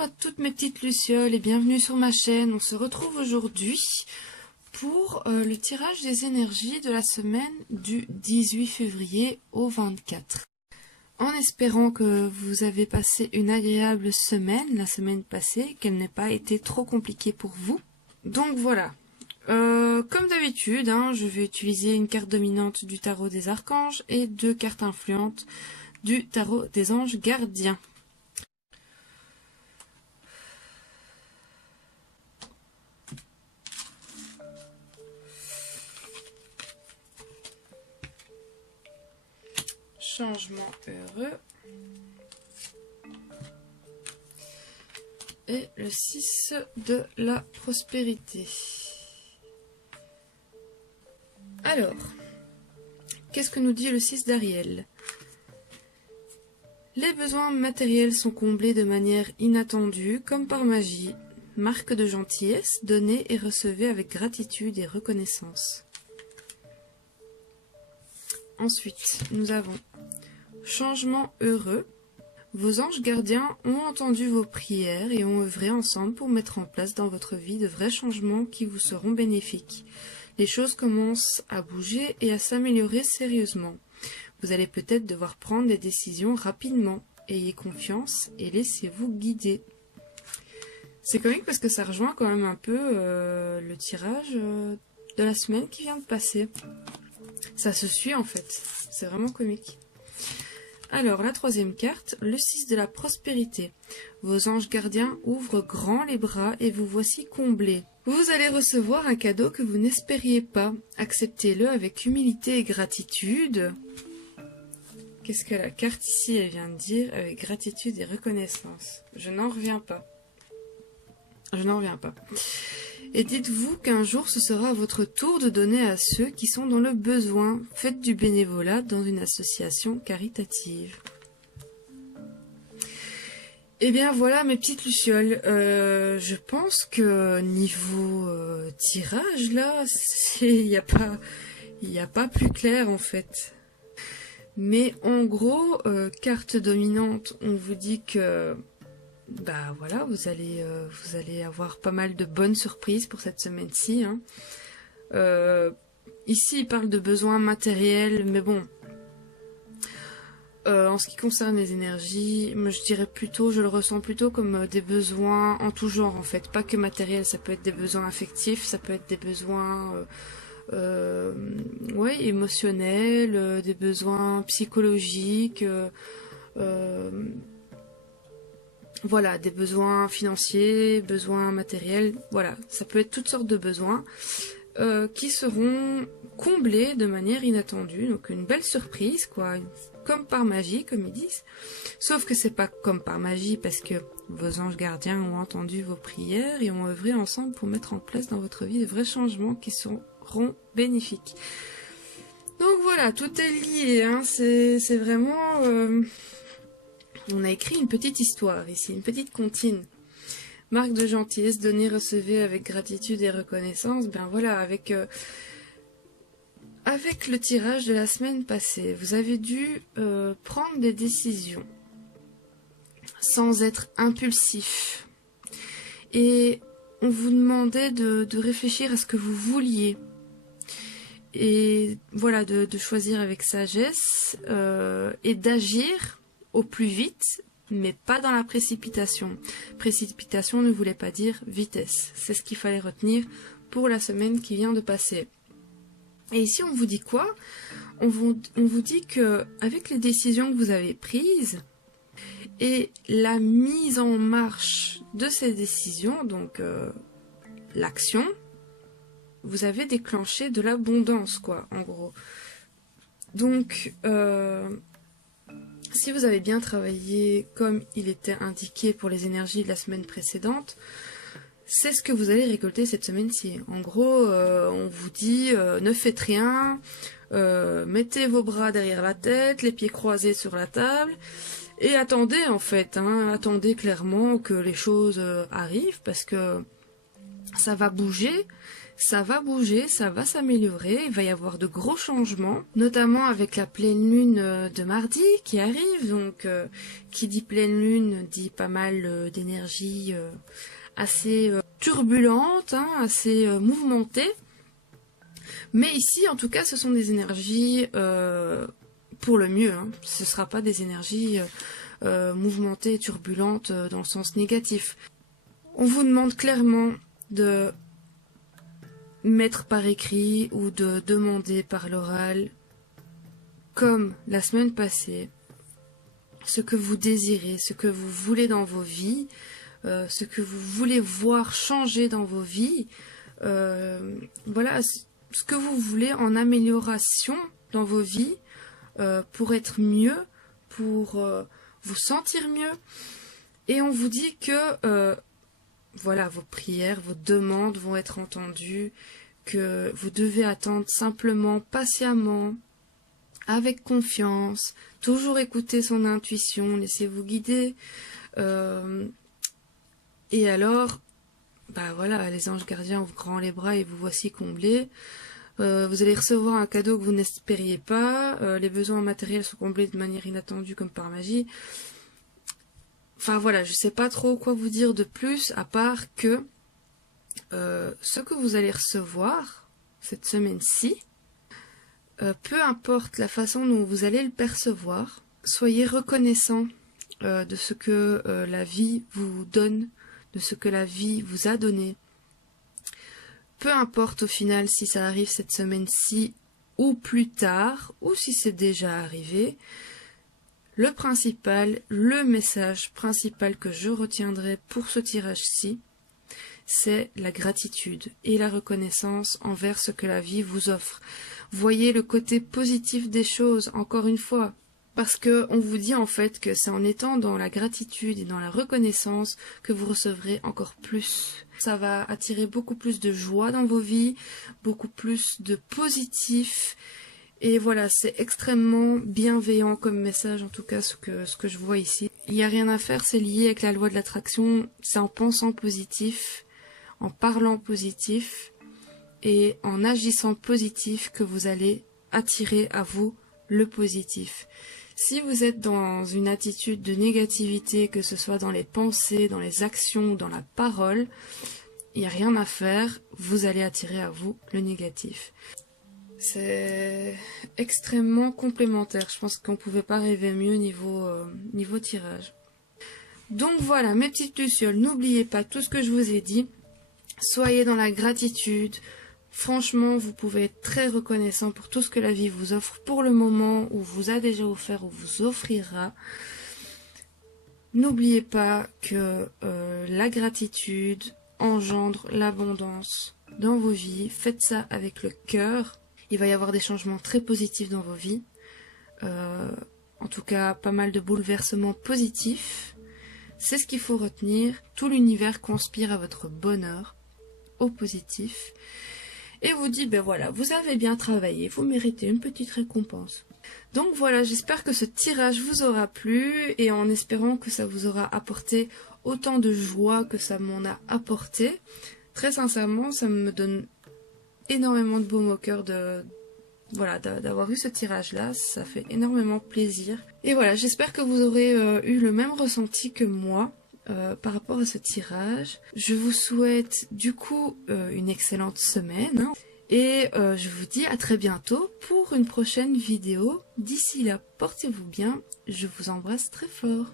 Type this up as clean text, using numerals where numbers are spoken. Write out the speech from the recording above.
Bonjour à toutes mes petites lucioles et bienvenue sur ma chaîne. On se retrouve aujourd'hui pour le tirage des énergies de la semaine du 18 février au 24. En espérant que vous avez passé une agréable semaine, la semaine passée, qu'elle n'ait pas été trop compliquée pour vous. Donc voilà, comme d'habitude, je vais utiliser une carte dominante du tarot des archanges et deux cartes influentes du tarot des anges gardiens. Changement heureux. Et le 6 de la prospérité. Alors, qu'est-ce que nous dit le 6 d'Ariel? Les besoins matériels sont comblés de manière inattendue, comme par magie. Marque de gentillesse, donnez et recevez avec gratitude et reconnaissance. Ensuite, nous avons changement heureux. Vos anges gardiens ont entendu vos prières et ont œuvré ensemble pour mettre en place dans votre vie de vrais changements qui vous seront bénéfiques. Les choses commencent à bouger et à s'améliorer sérieusement. Vous allez peut-être devoir prendre des décisions rapidement. Ayez confiance et laissez-vous guider. C'est comique parce que ça rejoint quand même un peu le tirage de la semaine qui vient de passer. Ça se suit en fait. C'est vraiment comique. Alors, la troisième carte, le 6 de la prospérité. Vos anges gardiens ouvrent grand les bras et vous voici comblés. Vous allez recevoir un cadeau que vous n'espériez pas. Acceptez-le avec humilité et gratitude. Qu'est-ce que la carte ici, elle vient de dire? Avec gratitude et reconnaissance. Je n'en reviens pas. Je n'en reviens pas. Et dites-vous qu'un jour ce sera à votre tour de donner à ceux qui sont dans le besoin. Faites du bénévolat dans une association caritative. Eh bien voilà mes petites lucioles. Je pense que niveau tirage là, il n'y a pas plus clair en fait. Mais en gros, carte dominante, on vous dit que bah voilà, vous allez avoir pas mal de bonnes surprises pour cette semaine-ci. Ici, il parle de besoins matériels, mais bon, en ce qui concerne les énergies, moi, je le ressens plutôt comme des besoins en tout genre en fait, pas que matériels. Ça peut être des besoins affectifs, ça peut être des besoins émotionnels, des besoins psychologiques. Voilà, des besoins financiers, besoins matériels, voilà, ça peut être toutes sortes de besoins qui seront comblés de manière inattendue, donc une belle surprise, quoi, comme par magie, comme ils disent. Sauf que c'est pas comme par magie, parce que vos anges gardiens ont entendu vos prières et ont œuvré ensemble pour mettre en place dans votre vie de vrais changements qui seront bénéfiques. Donc voilà, tout est lié, c'est vraiment... On a écrit une petite histoire ici, une petite comptine. Marque de gentillesse, donnez, recevez avec gratitude et reconnaissance. Ben voilà, avec le tirage de la semaine passée, vous avez dû prendre des décisions sans être impulsif. Et on vous demandait de réfléchir à ce que vous vouliez. Et voilà, de choisir avec sagesse et d'agir au plus vite, mais pas dans la précipitation. Précipitation ne voulait pas dire vitesse. C'est ce qu'il fallait retenir pour la semaine qui vient de passer. Et ici, on vous dit quoi? On vous dit que avec les décisions que vous avez prises et la mise en marche de ces décisions, donc l'action, vous avez déclenché de l'abondance, quoi, en gros. Donc, si vous avez bien travaillé comme il était indiqué pour les énergies de la semaine précédente, c'est ce que vous allez récolter cette semaine-ci. En gros, on vous dit ne faites rien, mettez vos bras derrière la tête, les pieds croisés sur la table, et attendez en fait, attendez clairement que les choses arrivent, parce que ça va bouger, ça va bouger, ça va s'améliorer, il va y avoir de gros changements, notamment avec la pleine lune de mardi qui arrive. Donc qui dit pleine lune dit pas mal d'énergie assez turbulente, hein, assez mouvementée. Mais ici, en tout cas, ce sont des énergies pour le mieux. Hein. Ce ne sera pas des énergies mouvementées et turbulentes dans le sens négatif. On vous demande clairement de mettre par écrit ou de demander par l'oral, comme la semaine passée, ce que vous désirez, ce que vous voulez dans vos vies, ce que vous voulez voir changer dans vos vies. Voilà, ce que vous voulez en amélioration dans vos vies pour être mieux, pour vous sentir mieux. Et on vous dit que voilà, vos prières, vos demandes vont être entendues, que vous devez attendre simplement, patiemment, avec confiance, toujours écouter son intuition, laissez-vous guider. Et alors, bah voilà, les anges gardiens ouvrent grand les bras et vous voici comblés. Vous allez recevoir un cadeau que vous n'espériez pas. Les besoins matériels sont comblés de manière inattendue comme par magie. Enfin voilà, je sais pas trop quoi vous dire de plus, à part que ce que vous allez recevoir cette semaine-ci, peu importe la façon dont vous allez le percevoir, soyez reconnaissant de ce que la vie vous donne, de ce que la vie vous a donné. Peu importe au final si ça arrive cette semaine-ci ou plus tard, ou si c'est déjà arrivé, le principal, le message principal que je retiendrai pour ce tirage-ci, c'est la gratitude et la reconnaissance envers ce que la vie vous offre. Voyez le côté positif des choses, encore une fois, parce que on vous dit en fait que c'est en étant dans la gratitude et dans la reconnaissance que vous recevrez encore plus. Ça va attirer beaucoup plus de joie dans vos vies, beaucoup plus de positif. Et voilà, c'est extrêmement bienveillant comme message, en tout cas ce que je vois ici. Il n'y a rien à faire, c'est lié avec la loi de l'attraction, c'est en pensant positif, en parlant positif et en agissant positif que vous allez attirer à vous le positif. Si vous êtes dans une attitude de négativité, que ce soit dans les pensées, dans les actions ou dans la parole, il n'y a rien à faire, vous allez attirer à vous le négatif. C'est extrêmement complémentaire. Je pense qu'on ne pouvait pas rêver mieux niveau tirage. Donc voilà, mes petites lucioles, n'oubliez pas tout ce que je vous ai dit. Soyez dans la gratitude. Franchement, vous pouvez être très reconnaissant pour tout ce que la vie vous offre pour le moment, ou vous a déjà offert, ou vous offrira. N'oubliez pas que la gratitude engendre l'abondance dans vos vies. Faites ça avec le cœur. Il va y avoir des changements très positifs dans vos vies. En tout cas, pas mal de bouleversements positifs. C'est ce qu'il faut retenir. Tout l'univers conspire à votre bonheur, au positif. Et vous dit, ben voilà, vous avez bien travaillé, vous méritez une petite récompense. Donc voilà, j'espère que ce tirage vous aura plu, et en espérant que ça vous aura apporté autant de joie que ça m'en a apporté. Très sincèrement, ça me donne énormément de baume au cœur d'avoir eu ce tirage là, ça fait énormément plaisir. Et voilà, j'espère que vous aurez eu le même ressenti que moi par rapport à ce tirage. Je vous souhaite du coup une excellente semaine, hein, et je vous dis à très bientôt pour une prochaine vidéo. D'ici là, portez-vous bien, je vous embrasse très fort.